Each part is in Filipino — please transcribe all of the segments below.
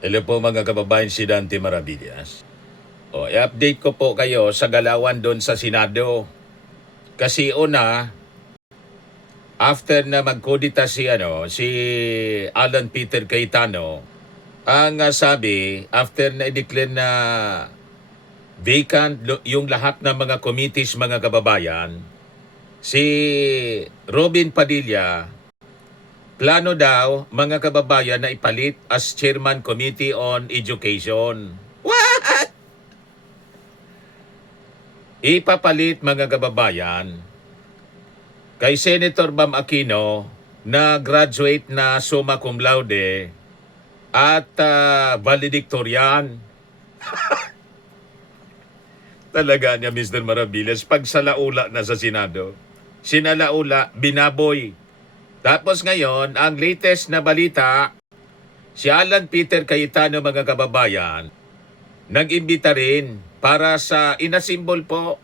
Hello po mga kababayan, si Dante Maravillas. I-update ko po kayo sa galawan doon sa Senado. Kasi una, after na magkudita si Alan Peter Cayetano, ang sabi, after na i-declare na vacant yung lahat ng mga committees mga kababayan, si Robin Padilla, plano daw mga kababayan na ipalit as Chairman Committee on Education. What? Ipapalit mga kababayan kay Senator Bam Aquino na graduate na summa cum laude at valedictorian. Talaga niya, Mr. Maravillas, pag salaula na sa Senado, sinalaula, binaboy. Tapos ngayon, ang latest na balita, si Alan Peter Cayetano mga kababayan, nag-imbita rin para sa inasimbol po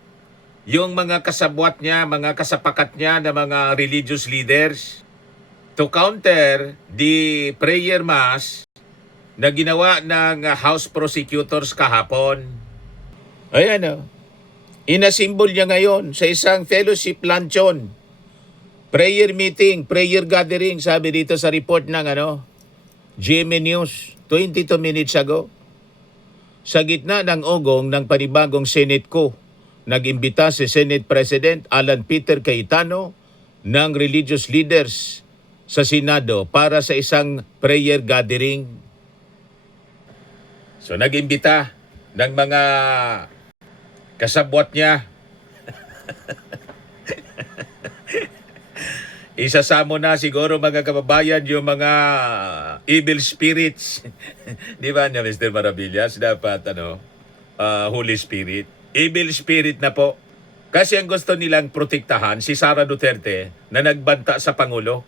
yung mga kasabwat niya, mga kasapakat niya na mga religious leaders to counter the prayer mass na ginawa ng House prosecutors kahapon. Ayan o. Inasimbol niya ngayon sa isang fellowship luncheon, prayer meeting, prayer gathering, sabi dito sa report ng GMA News 22 minutes ago. Sa gitna ng ugong ng panibagong Senate ko, nag-imbita si Senate President Alan Peter Cayetano ng religious leaders sa Senado para sa isang prayer gathering. So nag-imbita ng mga kasabwat niya. Isasamo na siguro mga kababayan yung mga evil spirits. Di ba niya, Mr. Maravillas? Dapat Holy Spirit. Evil spirit na po. Kasi ang gusto nilang protektahan si Sara Duterte na nagbanta sa Pangulo.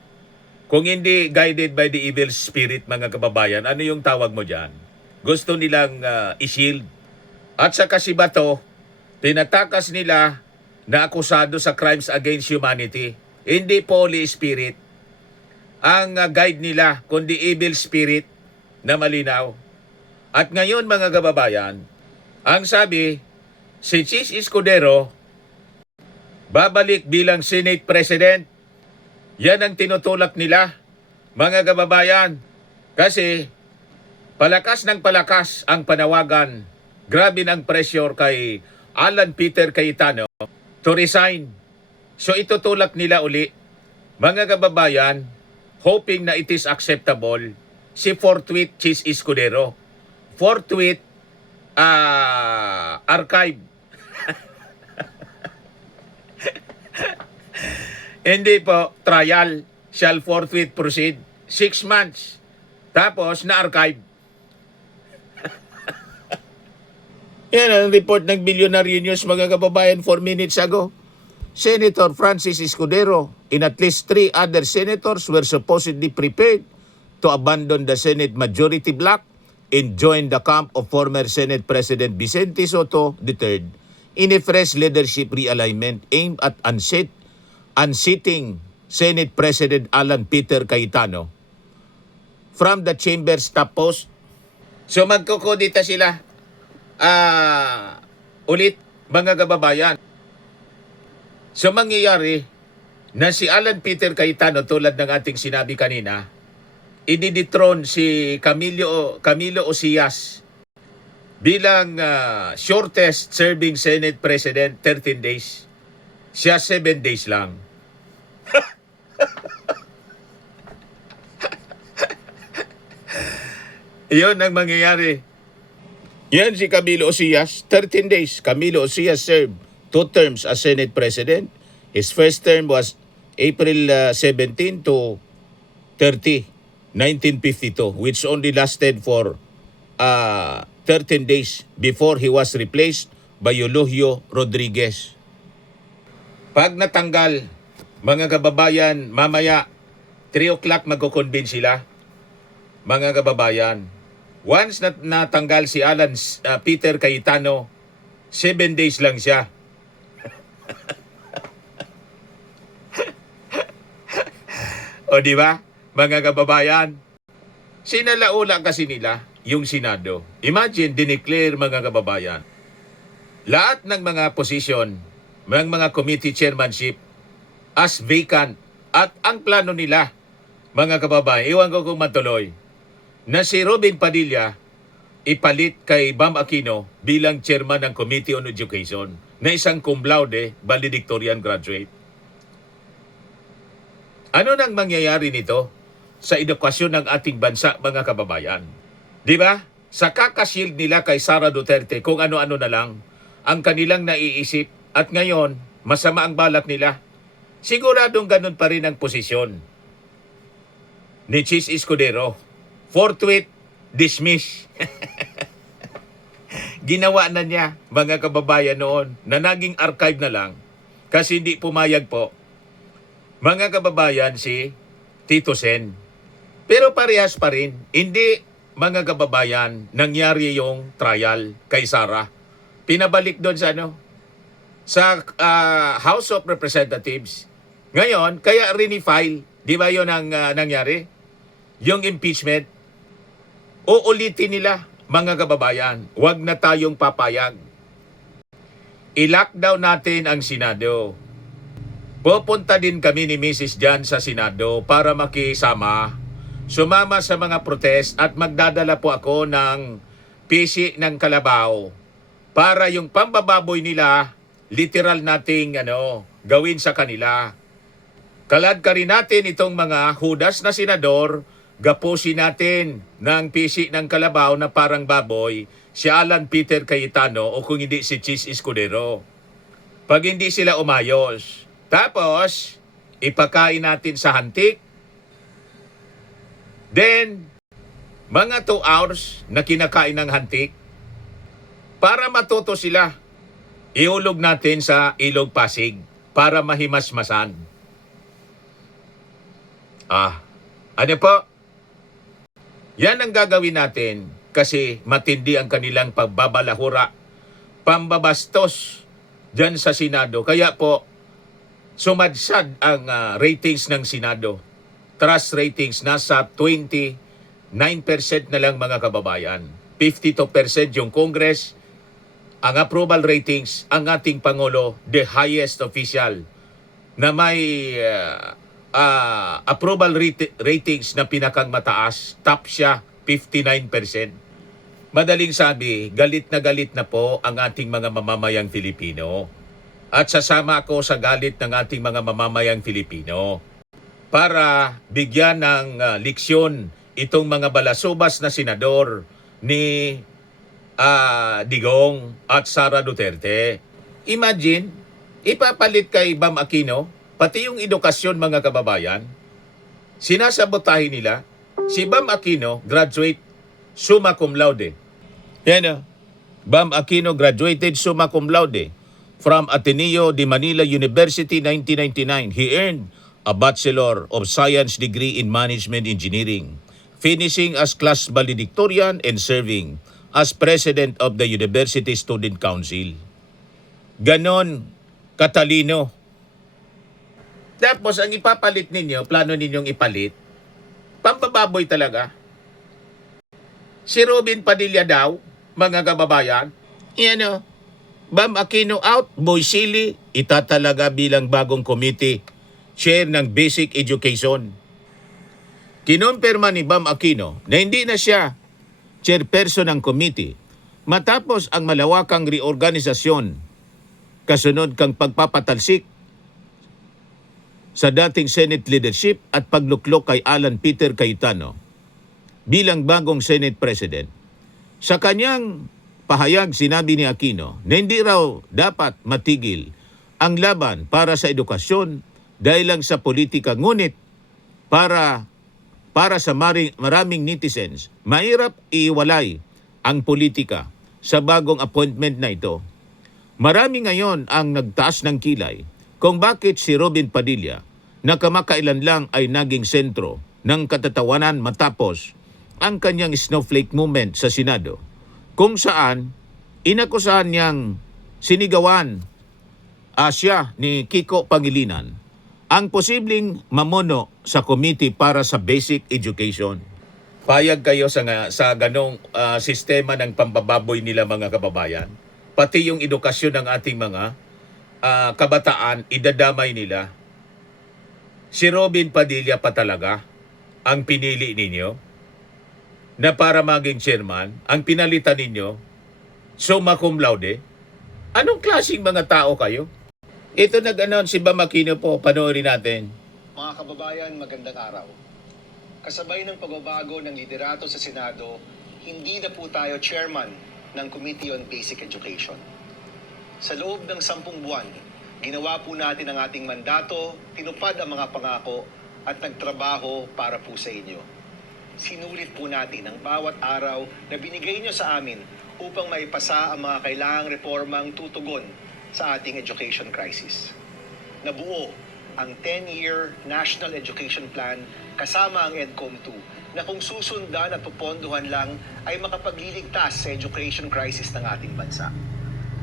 Kung hindi guided by the evil spirit mga kababayan, ano yung tawag mo dyan? Gusto nilang i-shield. At sa si Bato, tinatakas nila na akusado sa crimes against humanity. Hindi po Holy Spirit ang guide nila, kundi evil spirit na malinaw. At ngayon mga kababayan, ang sabi, si Chis Escudero babalik bilang Senate President. Yan ang tinutulak nila, mga kababayan. Kasi palakas ng palakas ang panawagan. Grabe ng pressure kay Alan Peter Cayetano to resign. So itutulak nila uli, mga kababayan, hoping na it is acceptable, si Forthwith Chis Escudero. Forthwith archive. Hindi po, trial shall forthwith proceed. 6 months. Tapos na-archive. Yan ang report ng Billionaire News mga kababayan 4 minutes ago. Senator Francis Escudero and at least 3 other senators were supposedly prepared to abandon the Senate majority bloc and join the camp of former Senate President Vicente Soto III in a fresh leadership realignment aimed at unseating Senate President Alan Peter Cayetano from the chamber's top post. So magkukodita sila ulit mga kababayan. So mangyayari na si Alan Peter Cayetano tulad ng ating sinabi kanina, ididethrone si Camilo Osias bilang shortest serving Senate President, 13 days. Siya 7 days lang. Iyon ang mangyayari. Yan si Camilo Osias, 13 days. Camilo Osias served 2 terms as Senate President. His first term was April 17 to 30, 1952, which only lasted for 13 days before he was replaced by Eulogio Rodriguez. Pag natanggal, mga kababayan, mamaya 3 o'clock magkukonvene sila. Mga kababayan, once natanggal si Alan Peter Cayetano, 7 days lang siya. O di ba, mga kababayan? Sinalaula kasi nila yung Senado. Imagine, dineclare mga kababayan. Lahat ng mga posisyon, ng mga committee chairmanship as vacant. At ang plano nila, mga kababayan, iwan ko kung matuloy, na si Robin Padilla ipalit kay Bam Aquino bilang chairman ng Committee on Education na isang cum laude valedictorian graduate. Ano nang mangyayari nito sa edukasyon ng ating bansa, mga kababayan? Di ba? Sa kakashield nila kay Sara Duterte, kung ano-ano na lang ang kanilang naiisip at ngayon, masama ang balak nila. Siguradong ganun pa rin ang posisyon ni Chis Escudero. Forthwith, dismiss. Ginawa na niya, mga kababayan noon, na naging archive na lang kasi hindi pumayag po, mga kababayan, si Tito Sen. Pero parehas pa rin, hindi, mga kababayan, nangyari yung trial kay Sara. Pinabalik doon sa sa House of Representatives. Ngayon, kaya rinifile, di ba yun ang nangyari? Yung impeachment, uulitin nila, mga kababayan, huwag na tayong papayag. I-lockdown natin ang Senado. Pupunta din kami ni Mrs. Jan sa Senado para makisama, sumama sa mga protest at magdadala po ako ng pisi ng kalabaw para yung pambababoy nila, literal nating gawin sa kanila. Kalad ka rin natin itong mga hudas na senador, gapusin natin ng pisi ng kalabaw na parang baboy, si Alan Peter Cayetano o kung hindi si Chis Escudero. Pag hindi sila umayos, tapos ipakain natin sa hantik, then mga 2 hours na kinakain ng hantik, para matuto sila, iulog natin sa Ilog Pasig para mahimasmasan. Ano po? Yan ang gagawin natin kasi matindi ang kanilang pagbabalahura, pambabastos dyan sa Senado. Kaya po, sumadsad ang ratings ng Senado. Trust ratings nasa 29% na lang, mga kababayan. 52% yung Congress. Ang approval ratings, ang ating Pangulo, the highest official na may approval ratings na pinakang mataas, top siya, 59%. Madaling sabi, galit na po ang ating mga mamamayang Filipino. At sasama ako sa galit ng ating mga mamamayang Filipino para bigyan ng leksyon itong mga balasubas na senador ni Digong at Sara Duterte. Imagine, ipapalit kay Bam Aquino, pati yung edukasyon, mga kababayan, sinasabotahin nila. Si Bam Aquino, graduate summa cum laude. Yan Bam Aquino graduated summa cum laude from Ateneo de Manila University 1999. He earned a Bachelor of Science degree in Management Engineering, finishing as class valedictorian and serving as President of the University Student Council. Ganon katalino. Tapos ang ipapalit ninyo, plano ninyong ipalit, pambababoy talaga. Si Robin Padilla daw, mga kababayan, Bam Aquino out, Boy Silly, itatalaga bilang bagong committee chair ng Basic Education. Kinumpirma ni Bam Aquino na hindi na siya chairperson ng committee matapos ang malawakang reorganisasyon kasunod kang pagpapatalsik sa dating Senate leadership at pagluklok kay Alan Peter Cayetano bilang bagong Senate President. Sa kanyang pahayag, sinabi ni Aquino na hindi raw dapat matigil ang laban para sa edukasyon dahil lang sa politika, ngunit para sa maraming netizens, mahirap iiwalay ang politika sa bagong appointment na ito. Marami ngayon ang nagtaas ng kilay kung bakit si Robin Padilla na kamakailan lang ay naging sentro ng katatawanan matapos ang kanyang snowflake movement sa Senado, kung saan inakusahan niyang sinigawan siya ni Kiko Pangilinan ang posibleng mamuno sa committee para sa basic education. Payag kayo sa ganong sistema ng pambababoy nila mga kababayan. Pati yung edukasyon ng ating mga kabataan, idadamay nila. Si Robin Padilla pa talaga ang pinili ninyo na para maging chairman, ang pinalitan ninyo, summa cum laude. Anong klaseng mga tao kayo? Ito nag-announce si Bam Aquino po, panoorin natin. Mga kababayan, magandang araw. Kasabay ng pagbabago ng liderato sa Senado, hindi na po tayo chairman ng Committee on Basic Education. Sa loob ng 10 buwan, ginawa po natin ang ating mandato, tinupad ang mga pangako at nagtrabaho para po sa inyo. Sinulit po natin ang bawat araw na binigay nyo sa amin upang maipasa ang mga kailangang reformang tutugon sa ating education crisis. Nabuo ang 10-year National Education Plan kasama ang EDCOM 2 na kung susundan at puponduhan lang ay makapagliligtas sa education crisis ng ating bansa.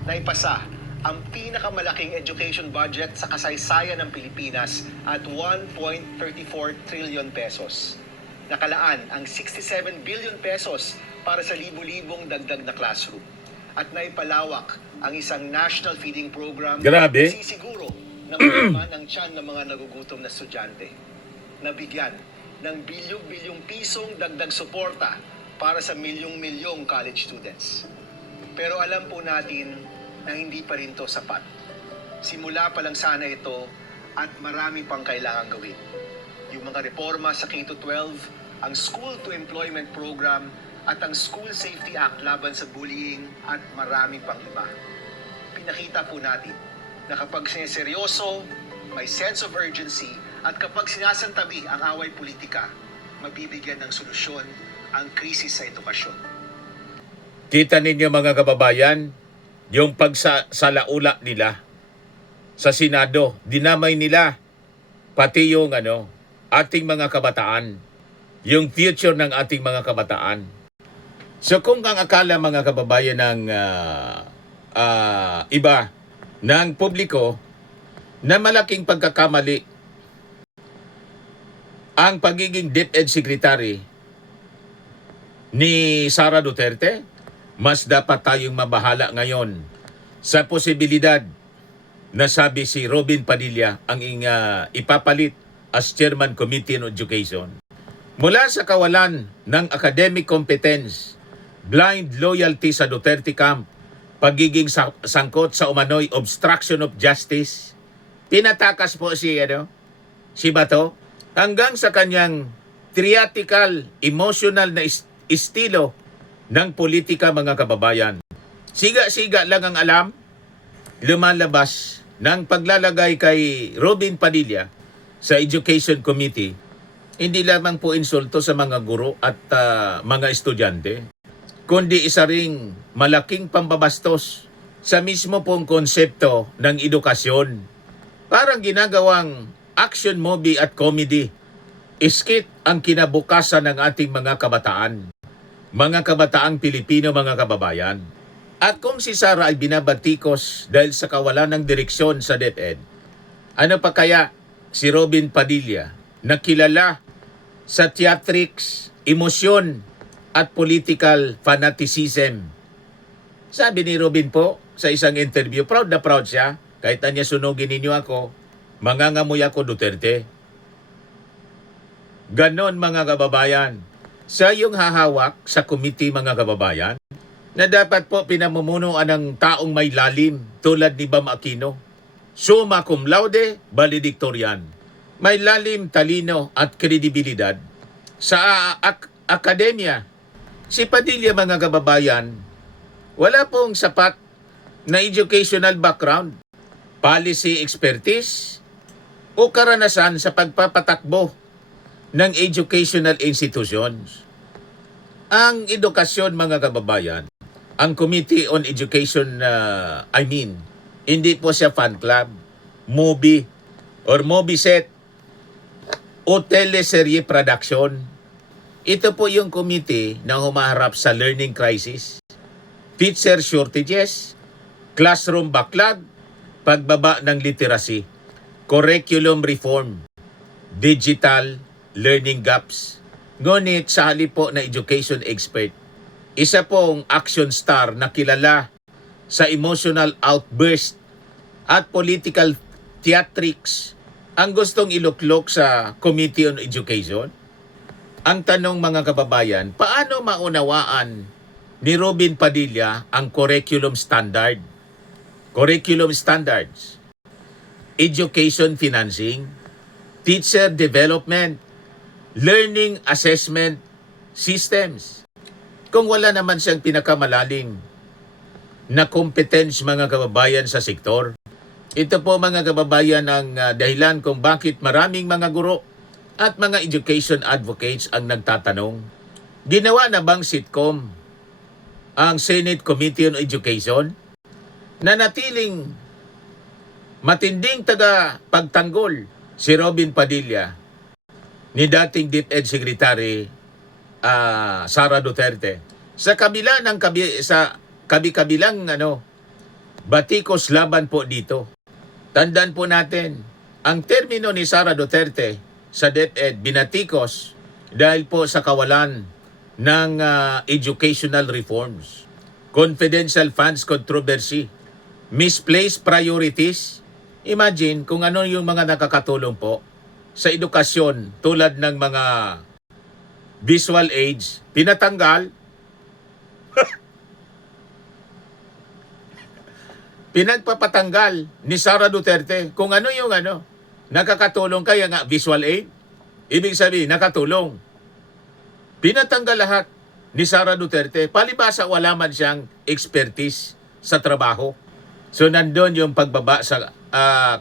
Naipasa ang pinakamalaking education budget sa kasaysayan ng Pilipinas at 1.34 trillion pesos. Nakalaan ang 67 billion pesos para sa libu-libong dagdag na classroom. At naipalawak ang isang national feeding program Grabe. na sisiguro na malaman ang tiyan ng mga nagugutom na estudyante. Nabigyan ng bilyong-bilyong pisong dagdag suporta para sa milyong-milyong college students. Pero alam po natin na hindi pa rin to sapat. Simula pa lang sana ito at marami pang kailangan gawin. Yung mga reforma sa K-12, ang School to Employment Program at ang School Safety Act laban sa bullying at marami pang iba. Pinakita po natin na kapag sineseryoso, may sense of urgency at kapag sinasantabi ang away politika, mabibigyan ng solusyon ang krisis sa edukasyon. Kita ninyo mga kababayan, yung pagsalaula nila sa Senado, dinamay nila pati yung ating mga kabataan, yung future ng ating mga kabataan. So kung ang akala mga kababayan ng iba ng publiko na malaking pagkakamali ang pagiging DepEd Secretary ni Sara Duterte, mas dapat tayong mabahala ngayon sa posibilidad na sabi si Robin Padilla ang ipapalit as Chairman Committee on Education. Mula sa kawalan ng academic competence, blind loyalty sa Duterte camp, pagiging sangkot sa umano'y obstruction of justice, pinatakas po si Bato hanggang sa kanyang theatrical, emotional na estilo ng politika mga kababayan. Siga-siga lang ang alam, lumalabas ng paglalagay kay Robin Padilla sa Education Committee, hindi lamang po insulto sa mga guro at mga estudyante, kundi isa ring malaking pambabastos sa mismo pong konsepto ng edukasyon. Parang ginagawang action movie at comedy. Skit ang kinabukasan ng ating mga kabataan. Mga kabataang Pilipino, mga kababayan. At kung si Sara ay binabatikos dahil sa kawalan ng direksyon sa DepEd, ano pa kaya si Robin Padilla na kilala sa theatrics, emosyon, at political fanaticism? Sabi ni Robin po sa isang interview, proud na proud siya, kahit na niya sunugin ninyo ako, mangangamoy ako Duterte. Ganon mga kababayan. Sa iyong hahawak sa committee mga kababayan, na dapat po pinamumunuan ng taong may lalim tulad ni Bam Aquino. Summa cum laude, valedictorian. May lalim, talino at kredibilidad sa akademya. Si Padilla mga kababayan, wala pong sapat na educational background, policy expertise, o karanasan sa pagpapatakbo ng educational institutions. Ang edukasyon mga kababayan, ang Committee on Education, hindi po siya fan club, movie, or movie set, o teleserye production. Ito po yung committee na humaharap sa learning crisis, teacher shortages, classroom backlog, pagbaba ng literacy, curriculum reform, digital learning gaps, Ngunit sa halip po na education expert, isa pong action star na kilala sa emotional outburst at political theatrics ang gustong iluklok sa Committee on Education. Ang tanong mga kababayan, paano maunawaan ni Robin Padilla ang curriculum standard? Curriculum standards, education financing, teacher development, learning assessment systems. Kung wala naman siyang pinakamalaling na competence mga kababayan sa sektor, ito po mga kababayan ang dahilan kung bakit maraming mga guro at mga education advocates ang nagtatanong, ginawa na bang sitcom ang Senate Committee on Education na natiling matinding taga-pagtanggol si Robin Padilla ni dating DepEd Secretary Sara Duterte sa kabila ng kabi-kabilang batikos laban po dito. Tandaan po natin, ang termino ni Sara Duterte sa DepEd binatikos dahil po sa kawalan ng educational reforms, confidential funds controversy, misplaced priorities. Imagine kung ano yung mga nakakatulong po sa edukasyon tulad ng mga visual aids, pinatanggal. Pinagpapatanggal ni Sara Duterte kung ano yung nakakatulong, kaya nga visual aid. Ibig sabihin, nakatulong. Pinatanggal lahat ni Sara Duterte. Palibasa wala man siyang expertise sa trabaho. So nandun yung pagbaba sa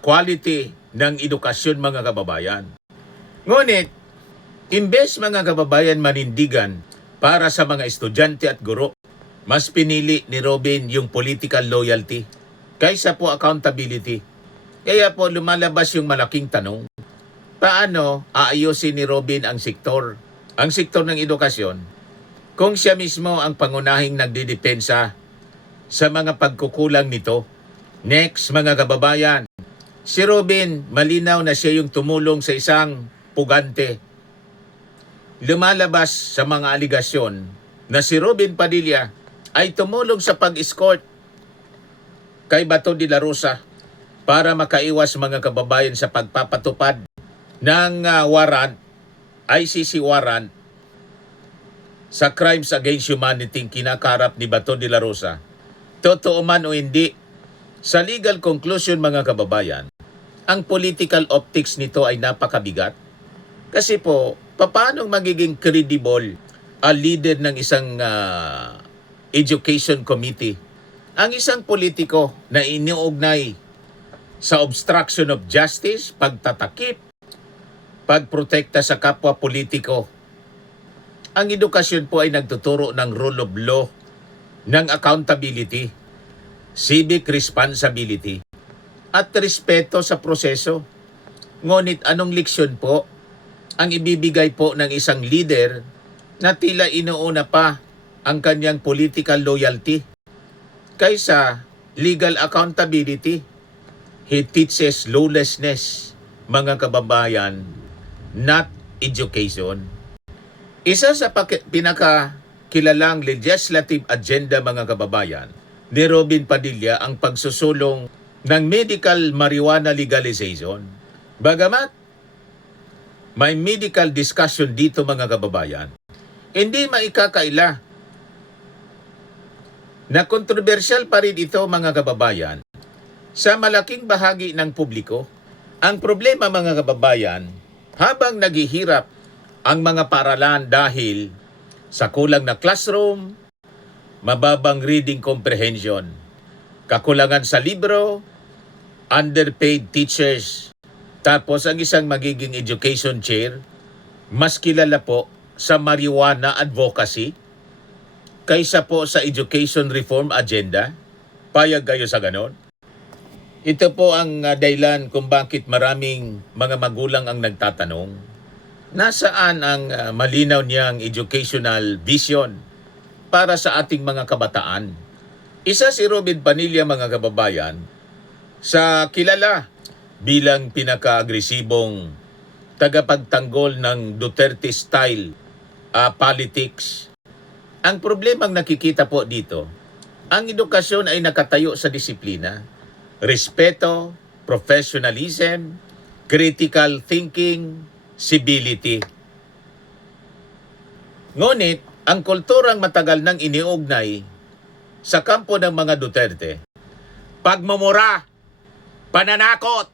quality ng edukasyon mga kababayan. Ngunit, imbes mga kababayan manindigan para sa mga estudyante at guro, mas pinili ni Robin yung political loyalty kaysa po accountability. Kaya po lumalabas yung malaking tanong, paano aayusin ni Robin ang sektor ng edukasyon, kung siya mismo ang pangunahing nagdidepensa sa mga pagkukulang nito? Next, mga kababayan, si Robin, malinaw na siya yung tumulong sa isang pugante. Lumalabas sa mga aligasyon na si Robin Padilla ay tumulong sa pag-escort kay Bato de la Rosa para makaiwas mga kababayan sa pagpapatupad ng warrant, ICC warrant, sa crimes against humanity kinakarap ni Bato de la Rosa. Totoo man o hindi, sa legal conclusion mga kababayan, ang political optics nito ay napakabigat. Kasi po, paano magiging credible ang leader ng isang education committee? Ang isang politiko na iniugnay sa obstruction of justice, pagtatakip, pagprotekta sa kapwa politiko. Ang edukasyon po ay nagtuturo ng rule of law, ng accountability, civic responsibility, at respeto sa proseso. Ngunit anong leksyon po ang ibibigay po ng isang leader na tila inuuna pa ang kanyang political loyalty kaysa legal accountability? He teaches lawlessness, mga kababayan, not education. Isa sa pinakakilalang legislative agenda mga kababayan ni Robin Padilla ang pagsusulong ng medical marijuana legalization. Bagamat may medical discussion dito mga kababayan, hindi maikakaila na kontrobersyal pa rin ito mga kababayan sa malaking bahagi ng publiko. Ang problema mga kababayan, habang naghihirap ang mga paaralan dahil sa kulang na classroom, mababang reading comprehension, kakulangan sa libro, underpaid teachers, tapos ang isang magiging education chair, mas kilala po sa marijuana advocacy kaysa po sa education reform agenda. Payag kayo sa ganon? Ito po ang dahilan kung bakit maraming mga magulang ang nagtatanong, nasaan ang malinaw niyang educational vision para sa ating mga kabataan? Isa si Robin Padilla mga kababayan sa kilala bilang pinaka-agresibong tagapagtanggol ng Duterte style politics. Ang problemang nakikita po dito, ang edukasyon ay nakatayo sa disiplina, respeto, professionalism, critical thinking, civility. Ngunit, ang kulturang matagal nang iniugnay sa kampo ng mga Duterte, pagmumura, pananakot,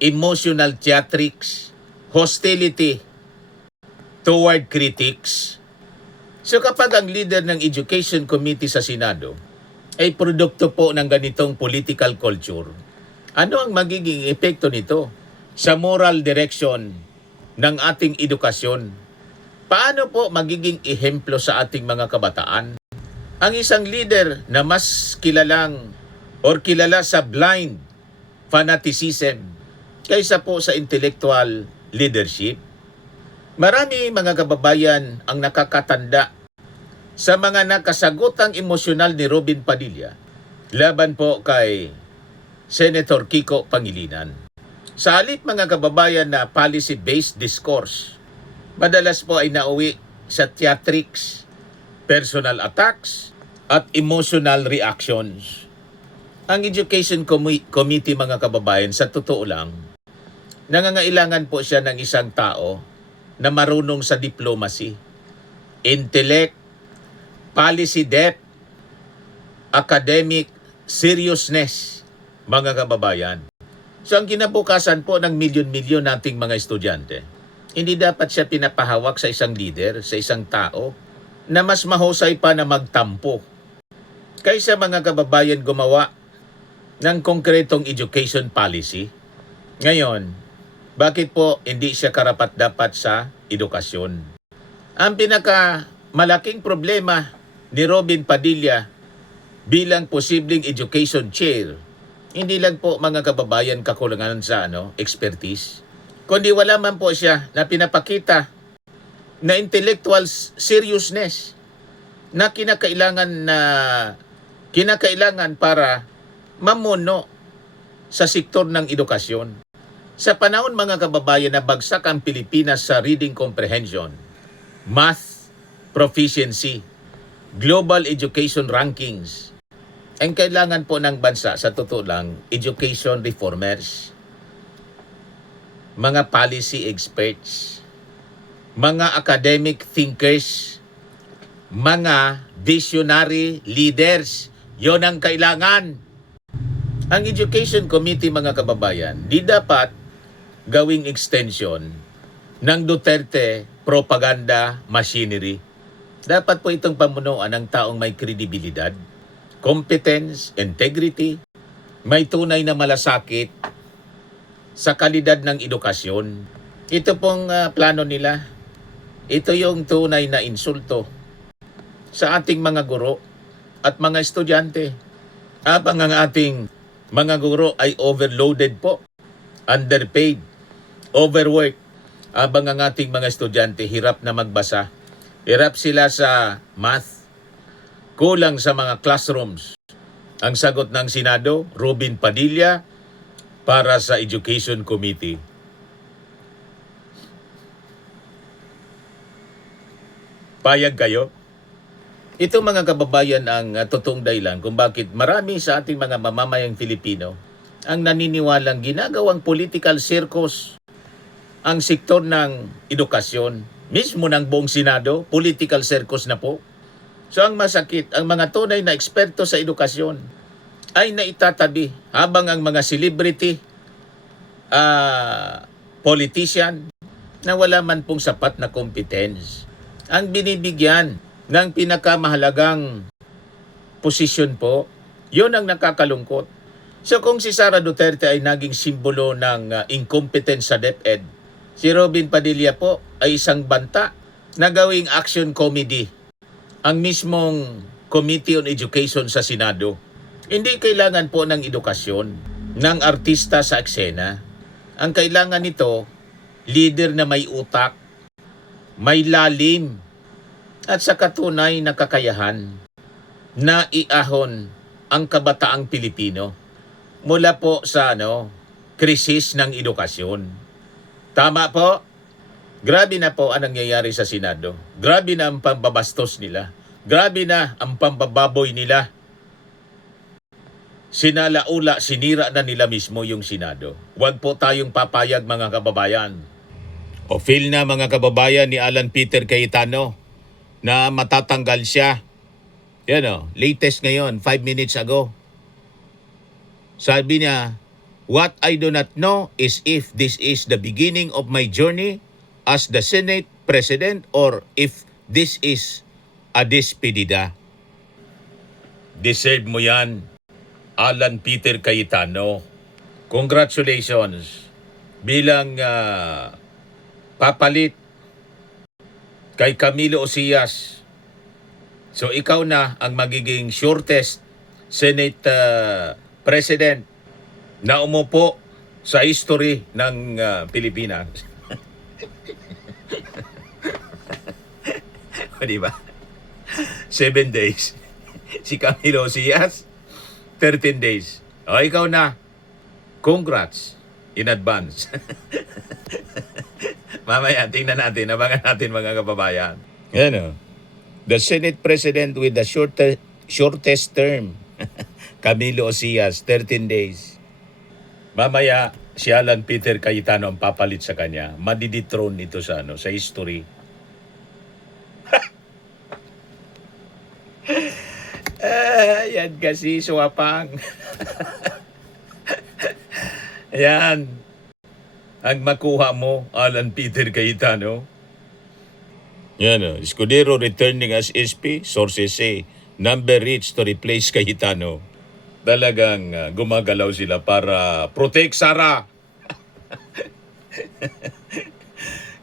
emotional theatrics, hostility toward critics. So kapag ang leader ng Education Committee sa Senado ay produkto po ng ganitong political culture, ano ang magiging epekto nito sa moral direction ng ating edukasyon? Paano po magiging ehemplo sa ating mga kabataan? Ang isang leader na mas kilala sa blind fanaticism kaysa po sa intellectual leadership. Marami mga kababayan ang nakakatanda sa mga nakasagutang emosyonal ni Robin Padilla laban po kay Senator Kiko Pangilinan. Sa halip mga kababayan na policy-based discourse, madalas po ay nauwi sa theatrics, personal attacks, at emotional reactions. Ang Education Committee mga kababayan, sa totoo lang, nangangailangan po siya ng isang tao na marunong sa diplomacy, intellect, policy depth, academic seriousness, mga kababayan. So ang kinabukasan po ng milyon-milyon nating mga estudyante, hindi dapat siya pinapahawak sa isang leader, sa isang tao, na mas mahusay pa na magtampo kaysa mga kababayan gumawa ng konkretong education policy. Ngayon, bakit po hindi siya karapat-dapat sa edukasyon? Ang pinakamalaking problema ni Robin Padilla bilang posibleng education chair, hindi lang po mga kababayan kakulangan sa expertise, kundi wala man po siya na pinapakita na intellectual seriousness na kinakailangan para mamuno sa sektor ng edukasyon. Sa panahon mga kababayan na bagsak ang Pilipinas sa reading comprehension, math proficiency, global education rankings, ang kailangan po ng bansa sa totoo lang, education reformers, mga policy experts, mga academic thinkers, mga visionary leaders. Yon ang kailangan. Ang Education Committee mga kababayan, di dapat gawing extension ng Duterte propaganda machinery. Dapat po itong pamunuan ng taong may kredibilidad, competence, integrity, may tunay na malasakit sa kalidad ng edukasyon. Ito pong plano nila. Ito yung tunay na insulto sa ating mga guro at mga estudyante. Habang ang ating mga guro ay overloaded po, underpaid, overworked, habang ang ating mga estudyante hirap na magbasa, hirap sila sa math, kulang sa mga classrooms. Ang sagot ng Senado, Robin Padilla, para sa Education Committee. Payag kayo? Ito mga kababayan ang totoong dahilan kung bakit marami sa ating mga mamamayang Filipino ang naniniwalang ginagawang political circus ang sektor ng edukasyon. Mismo ng buong Senado, political circus na po. So ang masakit, ang mga tunay na eksperto sa edukasyon ay naitatabi habang ang mga celebrity, politician na wala man pong sapat na competence ang binibigyan ng pinakamahalagang posisyon po. Yun ang nakakalungkot. So kung si Sara Duterte ay naging simbolo ng incompetence sa DepEd, si Robin Padilla po ay isang banta na gawing action comedy ang mismong Committee on Education sa Senado. Hindi kailangan po ng edukasyon ng artista sa eksena. Ang kailangan nito, leader na may utak, may lalim, at sa katunay na kakayahan na iahon ang kabataang Pilipino mula po sa krisis ng edukasyon. Tama po? Grabe na po ang nangyayari sa Senado. Grabe na ang pambabastos nila. Grabe na ang pambababoy nila. Sinalaula, sinira na nila mismo yung Senado. Huwag po tayong papayag mga kababayan. O feel na mga kababayan ni Alan Peter Cayetano na matatanggal siya. Yan o, latest ngayon, 5 minutes ago. Sabi niya, what I do not know is if this is the beginning of my journey as the Senate President or if this is a despedida. Deserve mo yan, Alan Peter Cayetano. Congratulations bilang papalit kay Camilo Osias. So ikaw na ang magiging shortest Senate President na umupo sa history ng Pilipinas. O diba? 7 days. Si Camilo Osias, 13 days. O ikaw na. Congrats in advance. Mamaya, tingnan natin, abangan natin mga kababayan. Yan o. The Senate President with the shortest term. Camilo Osias, 13 days. Mamaya, si Alan Peter Cayetano ang papalit sa kanya. Madidethrone ito sa history. Yan kasi, suwapang. Yan. Ang makuha mo, Alan Peter Cayetano. Yan o. Escudero returning as SP, sources say, number reached to replace Cayetano. Talagang gumagalaw sila para protect Sara.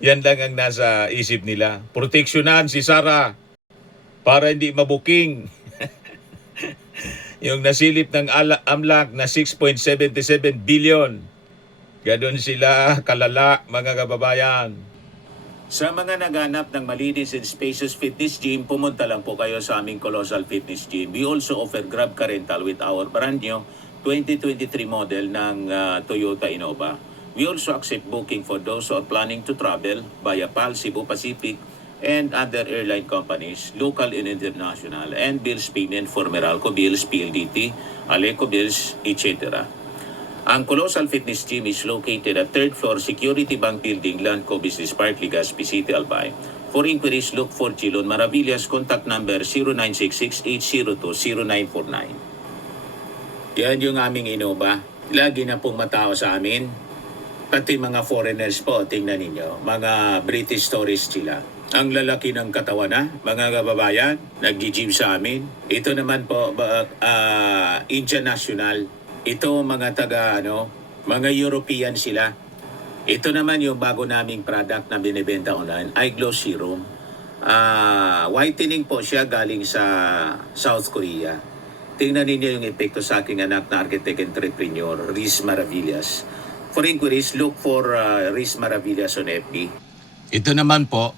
Yan lang ang nasa isip nila. Proteksyonan si Sara para hindi mabuking. Yung nasilip ng AMLAC na 6.77 billion. Ganon sila kalala, mga kababayan. Sa mga naghanap ng malinis and spacious fitness gym, pumunta lang po kayo sa aming Colossal Fitness Gym. We also offer Grab Car Rental with our brand new 2023 model ng Toyota Innova. We also accept booking for those who are planning to travel via PAL, Cebu Pacific, and other airline companies, local and international, and bills payment for Meralco Bills, PLDT, Aleco Bills, etc. Ang Colossal Fitness Gym is located at 3rd floor Security Bank Building, Landco Business Park, Legazpi City, Albay. For inquiries, look for Chilon Maravillas. Contact number 0966-802-0949. Yan yung aming Innova. Lagi na pong matao sa amin. Pati mga foreigners po, tingnan ninyo. Mga British tourists sila. Ang lalaki ng katawan na, mga kababayan, nag-gym sa amin. Ito naman po, Indian National. Ito mga mga European sila. Ito naman yung bago naming product na binibenta online, Eye Glow Serum. Whitening po siya galing sa South Korea. Tingnan ninyo yung epekto sa aking anak na architect entrepreneur, Riz Maravillas. For inquiries, look for Riz Maravillas on FB. Ito naman po,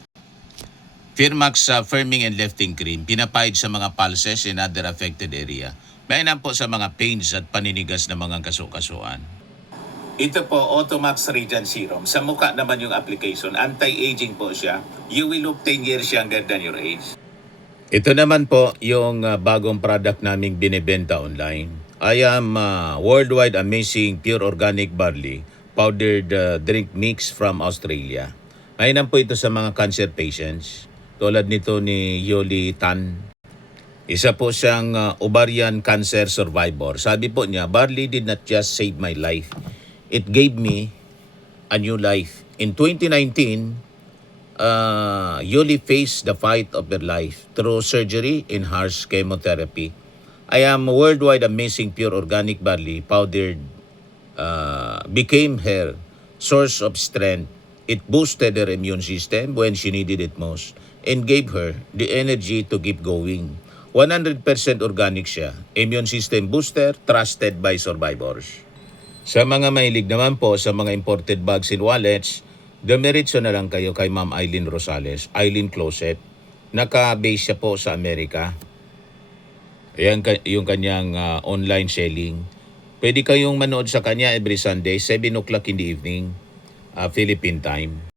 Firmax Firming and Lifting Cream, pinapahid sa mga pulses in other affected area. Mainam po sa mga pains at paninigas na mga kasukasuan. Ito po, Automax Radiant Serum. Sa mukha naman yung application. Anti-aging po siya. You will look 10 years younger than your age. Ito naman po yung bagong product naming binibenta online. I am Worldwide Amazing Pure Organic Barley Powdered Drink Mix from Australia. Mainam po ito sa mga cancer patients. Tulad nito ni Yoli Tan. Isa po siyang ovarian cancer survivor. Sabi po niya, barley did not just save my life. It gave me a new life. In 2019, Yoli faced the fight of her life through surgery and harsh chemotherapy. I am Worldwide Amazing Pure Organic Barley Powdered became her source of strength. It boosted her immune system when she needed it most and gave her the energy to keep going. 100% organic siya. Immune system booster, trusted by survivors. Sa mga mahilig naman po sa mga imported bags and wallets, dumiretso na lang kayo kay Ma'am Eileen Rosales, Eileen Closet. Naka-base siya po sa Amerika. Ayan yung kanyang online selling. Pwede kayong manood sa kanya every Sunday, 7 o'clock in the evening, Philippine time.